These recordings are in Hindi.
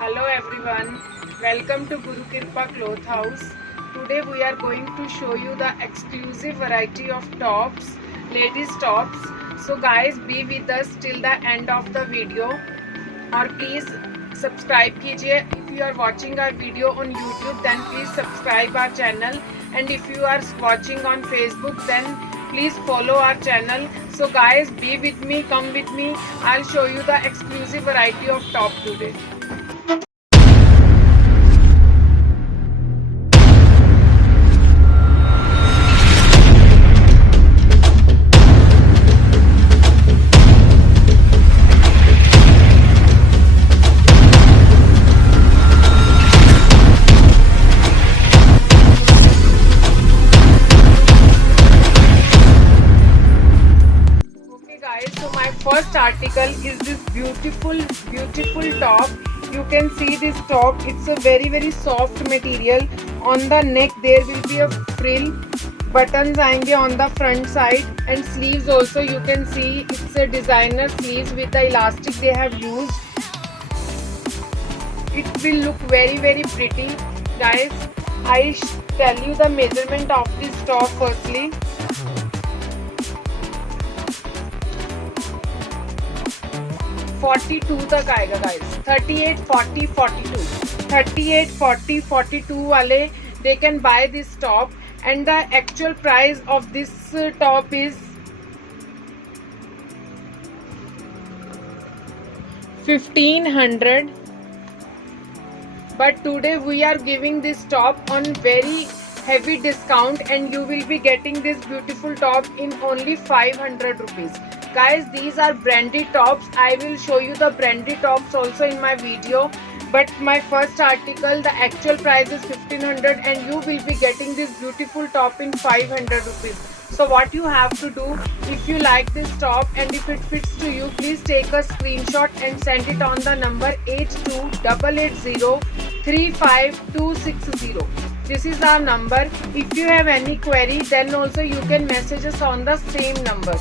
Hello everyone, welcome to Guru Kirpa Cloth House. Today we are going to show you the exclusive variety of tops, ladies tops. So guys, be with us till the end of the video और please subscribe कीजिए. If you are watching our video on YouTube then please subscribe our channel, and if you are watching on Facebook then please follow our channel. So guys, be with me, come with me. I'll show you the exclusive variety of top today. So my first article is this beautiful top. You can see this top, it's a very soft material. On the neck there will be a frill, buttons आएंगे on the front side, and sleeves also you can see it's a designer sleeves with the elastic they have used. It will look very pretty. Guys, I tell you the measurement of this top firstly. 42 तक आएगा गाइस. 38, 40, 42. 38, 40, 42 वाले they can buy this top, and the actual price of this top is 1500. But today we are giving this top on very heavy discount, and you will be getting this beautiful top in only 500 rupees. Guys, these are branded tops. I will show you the branded tops also in my video, but my first article the actual price is 1500, and you will be getting this beautiful top in 500 rupees. So what you have to do, if you like this top and if it fits to you, please take a screenshot and send it on the number 8288035260. This is our number. If you have any query, then also you can message us on the same number.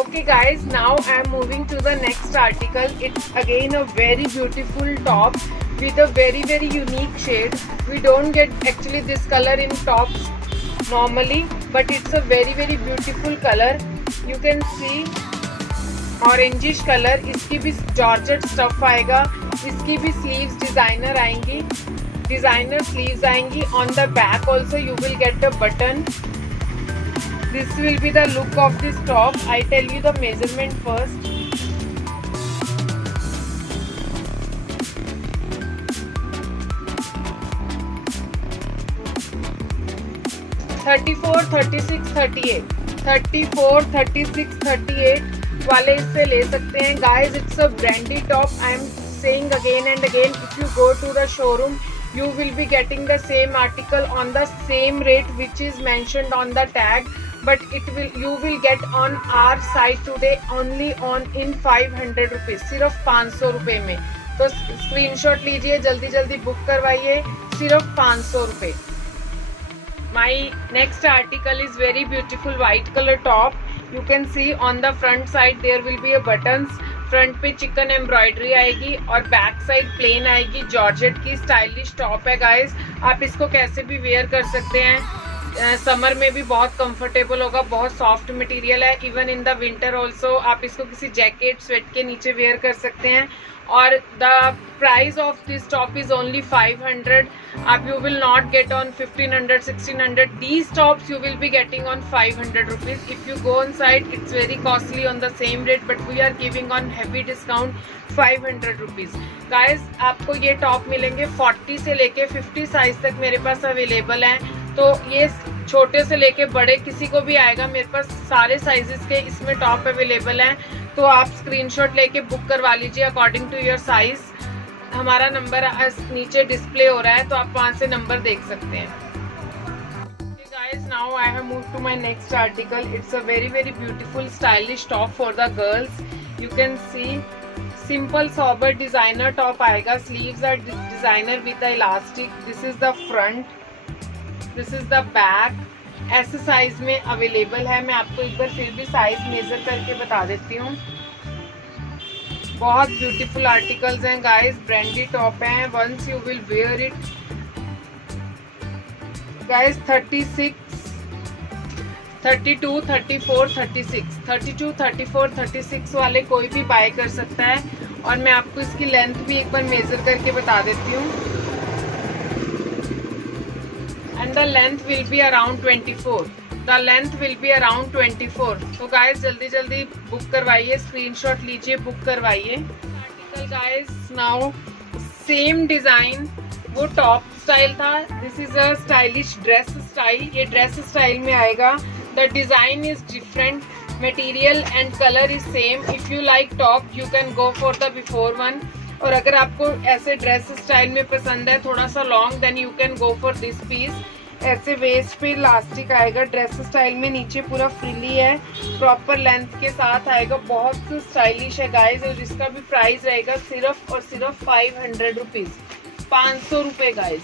Okay guys, now I am moving to the next article. It's again a very beautiful top with a very unique shade. We don't get actually this color in tops normally, but it's a very beautiful color. You can see orangish color. इसकी भी जॉर्जेट स्टफ आएगा. इसकी भी sleeves designer आएंगी. Designer sleeves आएंगी. On the back also you will get a button. This will be the look of this top. I tell you the measurement first. 34, 36, 38. 34, 36, 38 वाले इससे ले सकते हैं. Guys, it's a branded top. I am saying again and again. If you go to the showroom, you will be getting the same article on the same rate which is mentioned on the tag. But you will get on our site today only on in 500 rupees. सिर्फ 500 रुपए में. तो स्क्रीनशॉट लीजिए, जल्दी बुक करवाइए, सिर्फ 500 रुपए. My next article is very beautiful white color top. You can see on the front side there will be a buttons. Front पे चिकन एम्ब्रॉयडरी आएगी और बैक साइड प्लेन आएगी. जॉर्जेट की स्टाइलिश टॉप है गाइस. आप इसको कैसे भी वेयर कर सकते हैं. समर में भी बहुत कंफर्टेबल होगा. बहुत सॉफ्ट मटेरियल है. Even in the winter also आप इसको किसी जैकेट स्वेट के नीचे वेयर कर सकते हैं. और the price of this top is only 500. आप you will not get on 1500, 1600. These tops you will be getting on 500 rupees. If you go on side it's very costly on the same rate, but we are giving on heavy discount 500 rupees. Guys, आपको ये टॉप मिलेंगे 40 से लेके 50 साइज तक मेरे पास अवेलेबल हैं. तो ये छोटे से लेके बड़े किसी को भी आएगा. मेरे पास सारे साइजेस के इसमें टॉप अवेलेबल हैं. तो आप स्क्रीनशॉट लेके बुक करवा लीजिए अकॉर्डिंग टू योर साइज. हमारा नंबर नीचे डिस्प्ले हो रहा है, तो आप वहाँ से नंबर देख सकते हैं. Guys, now I have moved to my next article. It's a very beautiful stylish top for the girls. You can see simple sober designer top आएगा. Sleeves are designer with the elastic. This is the front. This is the back. ऐसे साइज में अवेलेबल है. मैं आपको एक बार फिर भी साइज मेजर करके बता देती हूँ. बहुत ब्यूटीफुल आर्टिकल्स हैं गाइस, ब्रांडी टॉप हैं. Once you will wear it guys, 36, 32, 34, 36, 32, 34, 36 वाले कोई भी बाय कर सकता है. और मैं आपको इसकी लेंथ भी एक बार मेजर करके बता देती हूँ. And the length will be around 24. The length will be around 24. तो गाइस जल्दी जल्दी बुक करवाइए, स्क्रीनशॉट लीजिए, बुक करवाइए. Article guys now same design, वो टॉप स्टाइल था. This is a stylish dress style. ये ड्रेस स्टाइल में आएगा. The design is different, material and colour is same. If you like top you can go for the before one. और अगर आपको ऐसे ड्रेस स्टाइल में पसंद है थोड़ा सा long, then you can go for this piece. ऐसे वेस्ट पे इलास्टिक आएगा, ड्रेस स्टाइल में नीचे पूरा फ्रिली है, प्रॉपर लेंथ के साथ आएगा. बहुत स्टाइलिश है गाइज. और इसका भी प्राइस रहेगा सिर्फ और सिर्फ 500 रुपीज़, 500 रुपये गाइज.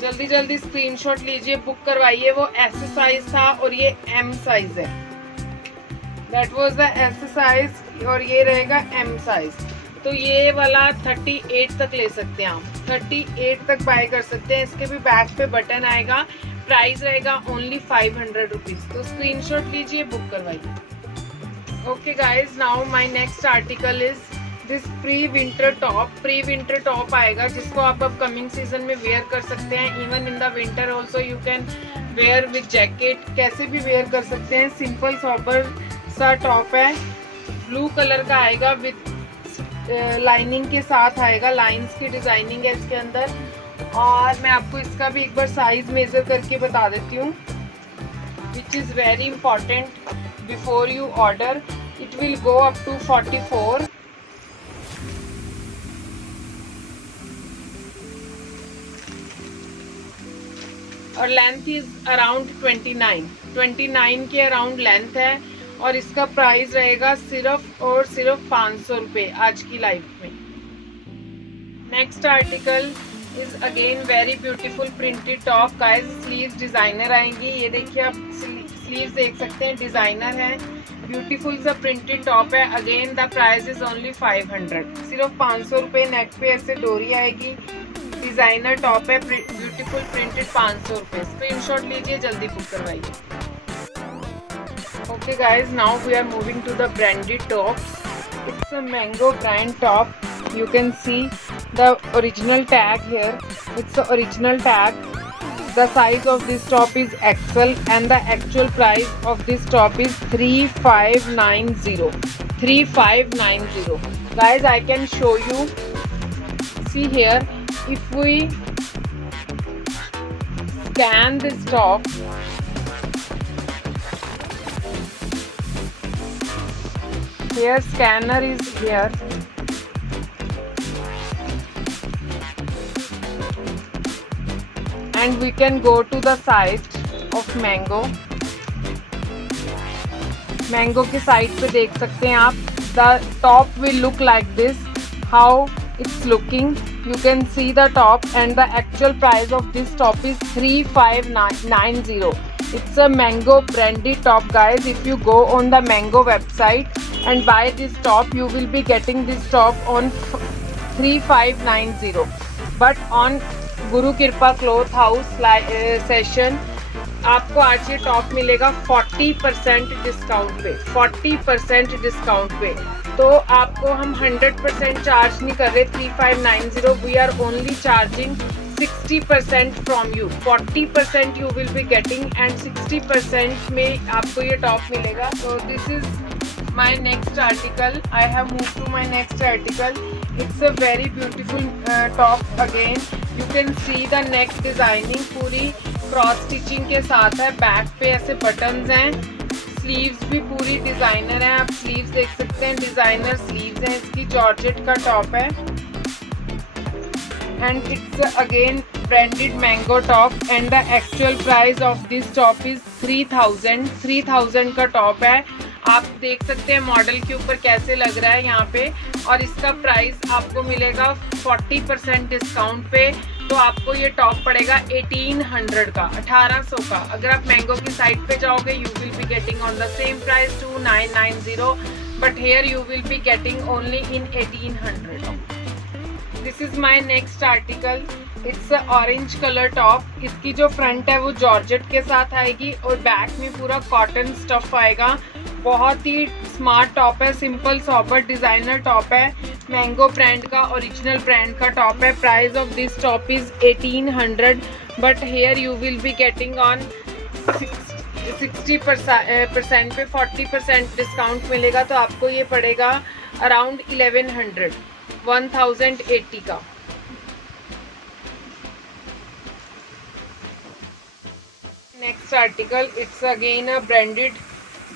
जल्दी जल्दी स्क्रीनशॉट लीजिए, बुक करवाइए. वो एस साइज था और ये एम साइज है. That was the S size और ये रहेगा एम साइज. तो ये वाला 38 तक ले सकते हैं आप, 38 तक बाय कर सकते हैं. इसके भी बैक पे बटन आएगा. प्राइस रहेगा ओनली 500 रुपीज़. तो स्क्रीनशॉट लीजिए, बुक करवाइए. Okay guys, now my next article is this pre winter top. Pre winter top आएगा जिसको आप अब कमिंग सीजन में वेयर कर सकते हैं. Even in the winter also you can wear with jacket, कैसे भी वेयर कर सकते हैं. सिंपल सॉबर सा टॉप है, ब्लू कलर का आएगा विद लाइनिंग के साथ आएगा. लाइंस की डिजाइनिंग है इसके अंदर. और मैं आपको इसका भी एक बार साइज मेजर करके बता देती हूँ, which is very important before you order. It will go up to 44. और लेंथ इज अराउंड 29 के अराउंड लेंथ है. और इसका प्राइस रहेगा सिर्फ और सिर्फ 500 रुपये आज की लाइफ में. Next article is again very beautiful printed top guys. Sleeves designer आएंगी. ये देखिए आप स्लीव्स देख सकते हैं, डिजाइनर है. ब्यूटीफुल सा प्रिंटेड टॉप है. Again the price is only 500, सिर्फ 500 रुपये. नेक पे ऐसे डोरी आएगी. डिजाइनर टॉप है, ब्यूटीफुल प्रिंटेड, 500 रुपये. स्क्रीनशॉट लीजिए, जल्दी बुक करवाइए. Okay guys, now we are moving to the branded tops. It's a Mango brand top. You can see the original tag here. It's the original tag. The size of this top is XL and the actual price of this top is 3590. 3590. Guys, I can show you. See here, if we scan this top, here scanner is here. And we can go to the site of Mango. Mango के साइट पे देख सकते हैं आप. The top will look like this. How it's looking. You can see the top and the actual price of this top is 3590. It's a Mango branded top guys. If you go on the Mango website and buy this top, you will be getting this top on 3590. But on गुरु कृपा क्लॉथ हाउस सेशन आपको आज ये टॉप मिलेगा 40% डिस्काउंट पे. 40% डिस्काउंट पे. तो आपको हम 100% चार्ज नहीं कर रहे 3590. We are only charging 60% from you. 40% you will be getting and 60% में आपको ये टॉप मिलेगा. तो this is my next article. I have moved to my next article. It's a very beautiful top again. You can see the neck designing पूरी क्रॉस स्टिचिंग के साथ है. बैक पे ऐसे बटन्स हैं. स्लीव्स भी पूरी डिजाइनर है. आप स्लीव्स देख सकते हैं, डिजाइनर स्लीव्स हैं. इसकी जॉर्जेट का टॉप है. And it's again branded Mango top and the actual price of this top is 3000 का टॉप है. आप देख सकते हैं मॉडल के ऊपर कैसे लग रहा है यहाँ पे. और इसका प्राइस आपको मिलेगा 40% डिस्काउंट पे. तो आपको ये टॉप पड़ेगा 1800 का, 1800 का. अगर आप मैंगो की साइट पे जाओगे you will be getting on the same price 2990. but here you will be getting only in 1800. This is my next article. It's a orange color top. इसकी जो फ्रंट है वो जॉर्जेट के साथ आएगी और बैक में पूरा कॉटन स्टफ आएगा. बहुत ही स्मार्ट टॉप है, सिंपल सॉबर डिजाइनर टॉप है. मैंगो ब्रांड का, ओरिजिनल ब्रांड का टॉप है. Price of this top is 1800, but here you will be getting on 60% पे 40% डिस्काउंट मिलेगा, तो आपको ये पड़ेगा अराउंड 1080 का. Next article, it's again a branded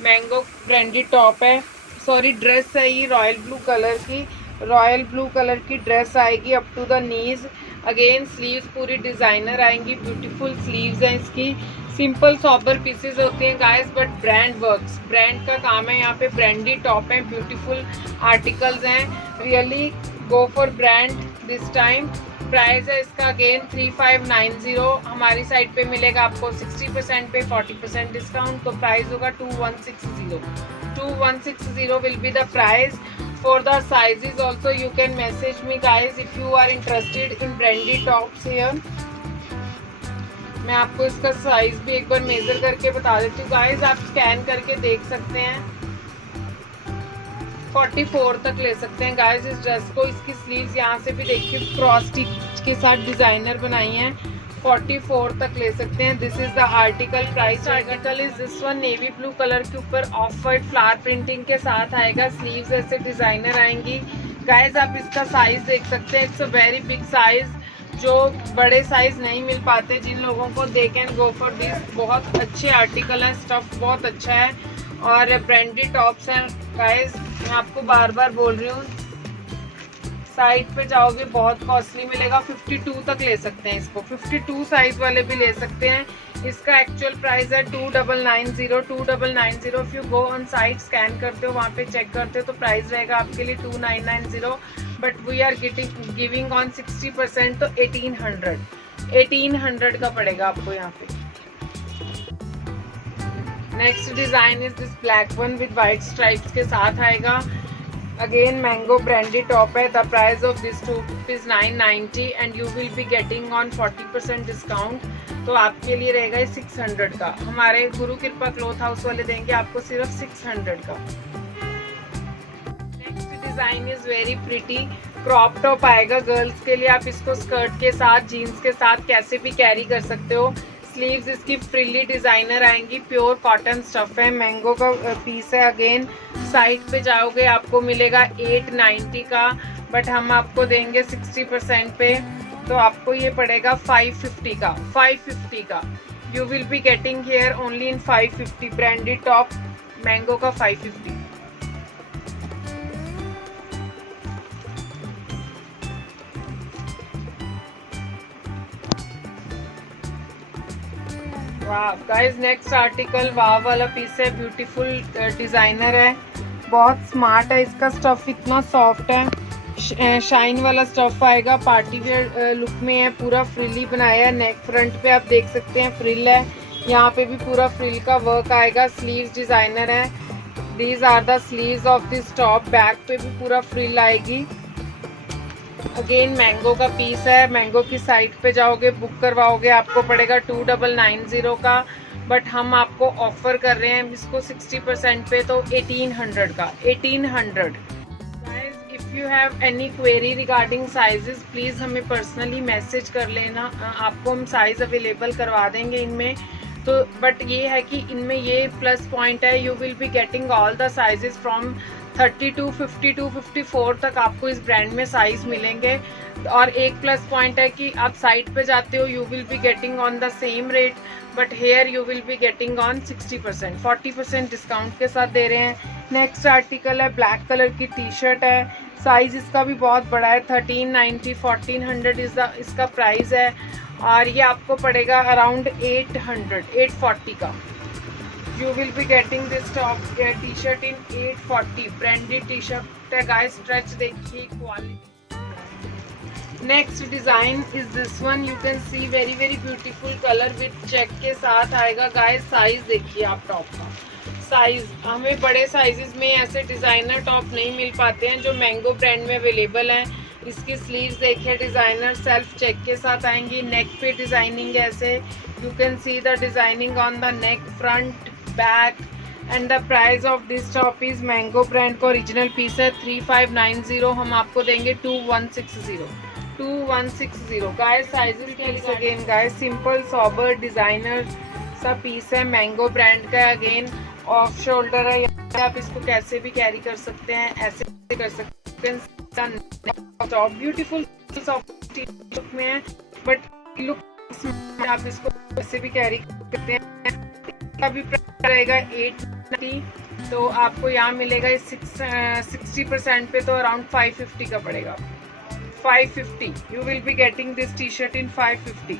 Mango branded top है. सॉरी, ड्रेस है ये रॉयल ब्लू कलर की ड्रेस आएगी up to the knees. Again sleeves पूरी डिजाइनर आएंगी, ब्यूटीफुल स्लीव्स हैं इसकी. सिंपल सॉबर पीसेस होती हैं guys, but brand works, brand का काम है यहाँ पे. ब्रांडेड टॉप हैं, ब्यूटीफुल आर्टिकल्स हैं. Really go for brand this time. Price है इसका अगेन 3590. हमारी साइड पे मिलेगा आपको 60% पे 40% डिस्काउंट, तो प्राइस होगा 2160. 2160 will be the price. For the sizes also you can message me guys if you are interested in branded tops here. मैं आपको इसका साइज भी एक बार मेजर करके बता देती हूँ गाइस, आप स्कैन करके देख सकते हैं. 44 तक ले सकते हैं गाइस इस ड्रेस को. इसकी स्लीव्स यहाँ से भी देखिए क्रॉस स्टिच के साथ डिजाइनर बनाई हैं. 44 तक ले सकते हैं. This is the article. Price article is this one, navy blue colour के ऊपर ऑफ वाइट फ्लावर प्रिंटिंग के साथ आएगा. स्लीव्स ऐसे डिजाइनर आएंगी. गाइस आप इसका साइज देख सकते हैं. It's a very big size. जो बड़े साइज नहीं मिल पाते जिन लोगों को, they can go for this. बहुत अच्छे आर्टिकल है, स्टफ बहुत अच्छा है और ब्रांडेड टॉप्स हैं गाइस. मैं आपको बार बार बोल रही हूँ, साइड पे जाओगे बहुत कॉस्टली मिलेगा. 52 तक ले सकते हैं इसको. 52 साइज वाले भी ले सकते हैं. इसका एक्चुअल प्राइस है 2990. If you go on site, scan करते हो, वहाँ पे चेक करते हो, तो प्राइस रहेगा आपके लिए 2990. But we are giving on 60%, तो 1800 का पड़ेगा आपको यहाँ पे. Next design is this black one with white stripes के साथ आएगा. अगेन मैंगो ब्रांडेड टॉप है. The price of this top is 990 and you will be getting on 40% discount, तो आपके लिए रहेगा 600 का. हमारे गुरु कृपा क्लॉथ हाउस वाले देंगे आपको सिर्फ 600 का. Next design is very pretty. Crop top आएगा गर्ल्स के लिए. आप इसको स्कर्ट के साथ, जीन्स के साथ कैसे भी कैरी कर सकते हो. स्लीव्स इसकी फ्रिली डिजाइनर आएंगी. प्योर कॉटन स्टफ है. मैंगो का पीस है. अगेन साइड पे जाओगे आपको मिलेगा 890 का, बट हम आपको देंगे 60% पे, तो आपको ये पड़ेगा 550 का. 550 का you will be getting here only in 550. Branded top mango का 550. वाह गाइस, नेक्स्ट आर्टिकल वाव वाला पीस है. ब्यूटीफुल डिजाइनर है, बहुत स्मार्ट है. इसका स्टफ इतना सॉफ्ट है, शाइन वाला स्टफ आएगा. पार्टी वेयर लुक में है. पूरा फ्रिली बनाया है. नेक फ्रंट पे आप देख सकते हैं फ्रिल है. यहाँ पे भी पूरा फ्रिल का वर्क आएगा. स्लीव्स डिजाइनर है. These are the sleeves of this top. Back पे भी पूरा फ्रिल आएगी. अगेन मैंगो का पीस है. मैंगो की साइट पे जाओगे, बुक करवाओगे, आपको पड़ेगा 2990 का, बट हम आपको ऑफर कर रहे हैं इसको 60% पे, तो 1800 का. 1800. If you have any query regarding sizes, please हमें पर्सनली मैसेज कर लेना. आपको हम साइज अवेलेबल करवा देंगे इनमें. तो बट ये है कि इनमें ये प्लस पॉइंट है, you will be getting all the sizes from 32, 52, 54 तक आपको इस ब्रांड में साइज मिलेंगे. और एक प्लस पॉइंट है कि आप साइट पे जाते हो, you will be getting on the same rate, but here you will be getting on 60%. 40% discount के साथ दे रहे हैं. नेक्स्ट आर्टिकल है ब्लैक कलर की टी शर्ट है. साइज इसका भी बहुत बड़ा है. 1390, 1400 इसका प्राइस है, और ये आपको पड़ेगा अराउंड 840 का. You will be getting this top t-shirt in 840. Branded T shirt है गाइस. स्ट्रेच देखिए, quality. Next design is this one. You can see very beautiful colour with check के साथ आएगा गाइस. साइज देखिए आप टॉप का. साइज, हमें बड़े साइजेस में ऐसे डिज़ाइनर टॉप नहीं मिल पाते हैं जो मैंगो ब्रांड में अवेलेबल हैं। इसकी स्लीव्स देखिए, डिज़ाइनर सेल्फ चेक के साथ आएंगी। नेक पे डिज़ाइनिंग ऐसे, you can see the designing on the neck, front, back. And the price of this top is, mango brand का ओरिजिनल पीस है 3590, हम आपको देंगे 2160 guys. Sizes again guys, simple sober designer सा पीस है, मैंगो ब्रांड का। अगेन ऑफ शोल्डर है, आप इसको कैसे भी कैरी कर सकते हैं, ऐसे कर सकते हैं। टॉप ब्यूटीफुल सॉफ्ट लुक में है, बट लुक आप इसको कैसे भी कैरी कर सकते हैं। अभी प्राइस रहेगा 890, तो आपको यहाँ मिलेगा 60% पे, तो अराउंड 550 का पड़ेगा। 550, you will be getting this t-shirt in 550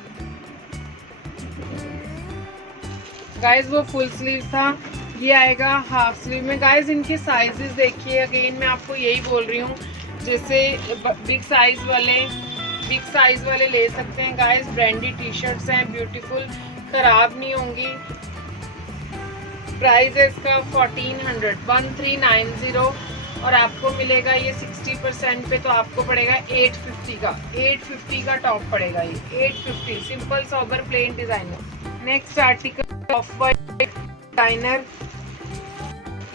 guys. वो फुल स्लीव था, ये आएगा हाफ स्लीव में। गाइज इनके साइजेस देखिए, अगेन मैं आपको यही बोल रही हूँ, जैसे बिग साइज वाले ले सकते हैं गाइज। ब्रांडी टी शर्ट्स हैं, ब्यूटीफुल, खराब नहीं होंगी। प्राइस है इसका 1390 और आपको मिलेगा ये 60% पे, तो आपको पड़ेगा 850 का टॉप पड़ेगा ये 850। Simple sober plain designer. Next article of white designer,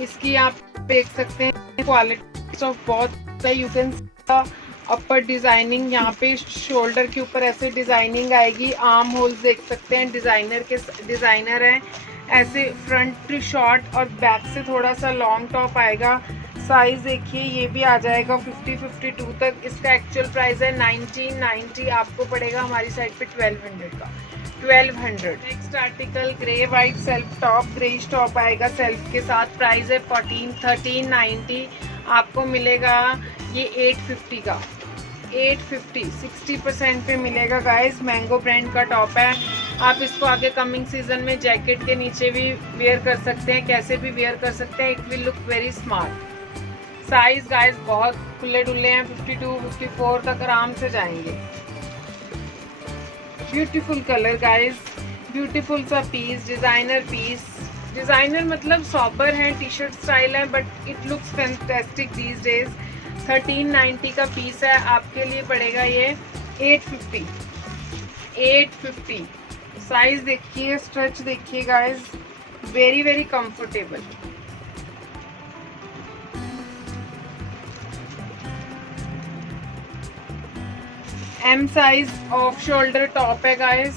इसकी आप देख सकते हैं क्वालिटी ऑफ बहुत, यू कैन अपर डिजाइनिंग, यहाँ पे शोल्डर के ऊपर ऐसे डिजाइनिंग आएगी। आर्म होल्स देख सकते हैं, डिजाइनर है ऐसे। फ्रंट शॉर्ट और बैक से थोड़ा सा लॉन्ग टॉप आएगा। साइज देखिए, ये भी आ जाएगा 50-52 तक। इसका एक्चुअल प्राइस है 1990, आपको पड़ेगा हमारी साइड पे 1200 का, 1200। Next article grey white self top, greyish top आएगा सेल्फ के साथ। प्राइस है 1390, आपको मिलेगा ये 850 का, 850 60% पे मिलेगा गाइस। मैंगो ब्रांड का टॉप है, आप इसको आगे कमिंग सीजन में जैकेट के नीचे भी वेयर कर सकते हैं, कैसे भी वेयर कर सकते हैं। It will look very smart. Size guys बहुत खुले डुले हैं, 52-54 तक आराम से जाएंगे। ब्यूटीफुल कलर गाइस, ब्यूटीफुल सा पीस, डिजाइनर पीस। डिजाइनर मतलब सॉबर है, टी शर्ट स्टाइल है, but it looks fantastic these days. 1390 का पीस है, आपके लिए पड़ेगा ये 850। साइज देखिए, स्ट्रेच देखिए guys, very very comfortable. M size off shoulder top है गाइस,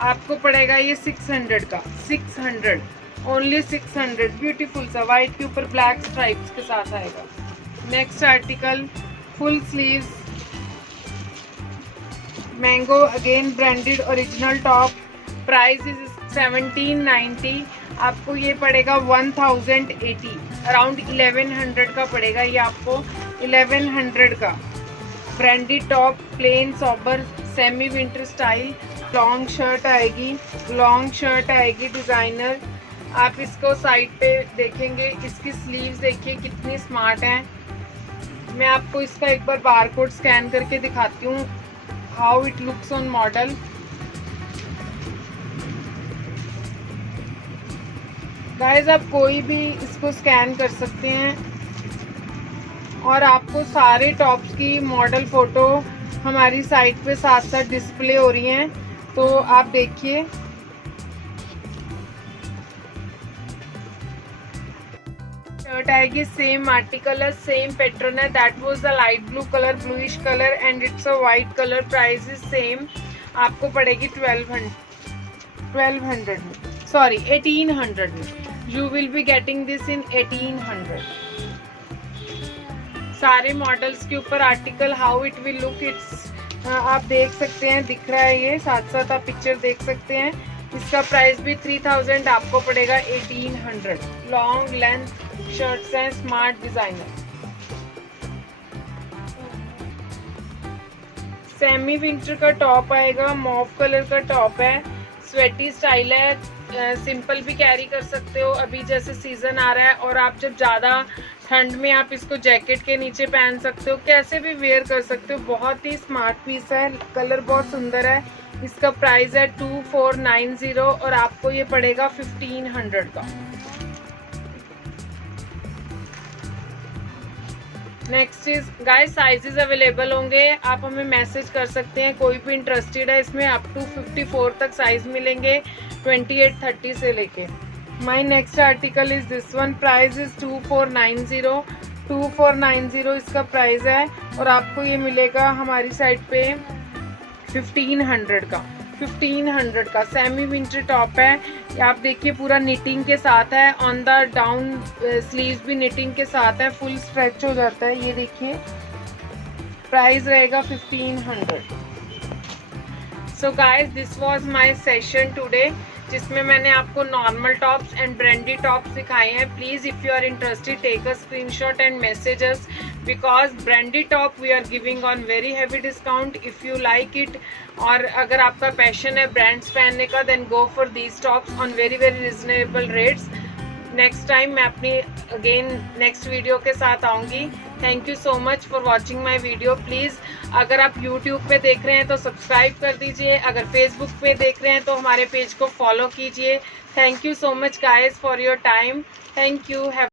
आपको पड़ेगा ये 600 का, 600 ओनली 600। ब्यूटीफुल सा व्हाइट के ऊपर ब्लैक स्ट्राइप्स के साथ आएगा। Next article full sleeves mango, again branded original top. Price is 1790, आपको ये पड़ेगा 1080, अराउंड 1100 का पड़ेगा ये आपको, 1100 का। Branded top, plain sober semi winter style. Long shirt आएगी डिजाइनर। आप इसको साइड पे देखेंगे, इसकी स्लीव्स देखिए कितनी स्मार्ट हैं। मैं आपको इसका एक बार बारकोड स्कैन करके दिखाती हूँ, how it looks on model. Guys आप कोई भी इसको स्कैन कर सकते हैं और आपको सारे टॉप्स की मॉडल फोटो हमारी साइट पे साथ साथ डिस्प्ले हो रही हैं, तो आप देखिए। शर्ट आएगी, सेम आर्टिकल है, सेम पैटर्न है। That was the light blue colour, bluish colour and it's a white colour. Price is same, आपको पड़ेगी 1200 में, सॉरी 1800 में। You will be getting this in 1800। सारे मॉडल्स के ऊपर article, how it will look, it's आप देख सकते हैं, दिख रहा है ये, साथ साथ आप पिक्चर देख सकते हैं। इसका प्राइस भी 3000, आपको पड़ेगा 1800। लॉन्ग लेंथ शर्ट्स हैं, स्मार्ट डिजाइनर। सेमी विंटर का टॉप आएगा, मॉव कलर का टॉप है, स्वेटी स्टाइल है, सिंपल भी कैरी कर सकते हो। अभी जैसे सीजन आ रहा है और आप जब ज़्यादा ठंड में आप इसको जैकेट के नीचे पहन सकते हो, कैसे भी वेयर कर सकते हो। बहुत ही स्मार्ट पीस है, कलर बहुत सुंदर है। इसका प्राइस है 2490 और आपको ये पड़ेगा 1500 का। Next is guys, sizes available होंगे, आप हमें मैसेज कर सकते हैं। कोई भी इंटरेस्टेड है इसमें अप टू 54 तक साइज मिलेंगे, 28-30 से लेके। My next article is this one, price is 2490 इसका प्राइस है और आपको ये मिलेगा हमारी साइड पे 1500 का सेमी विंटर टॉप है। ये आप देखिए पूरा निटिंग के साथ है, ऑन द डाउन स्लीव्स भी निटिंग के साथ है, फुल स्ट्रेच हो जाता है। ये देखिए प्राइस रहेगा 1500। So guys, this was my session today, जिसमें मैंने आपको normal tops and branded tops दिखाए हैं। Please if you are interested take a screenshot and message us, because branded top we are giving on very heavy discount if you like it. और अगर आपका पैशन है ब्रांड्स पहनने का, then go for these tops on very very reasonable rates. Next time मैं अपनी अगेन नेक्स्ट वीडियो के साथ आऊँगी। Thank you so much for watching my video. Please अगर आप यूट्यूब पे देख रहे हैं तो सब्सक्राइब कर दीजिए, अगर फेसबुक पे देख रहे हैं तो हमारे पेज को फॉलो कीजिए। Thank you so much guys for your time. Thank you. Have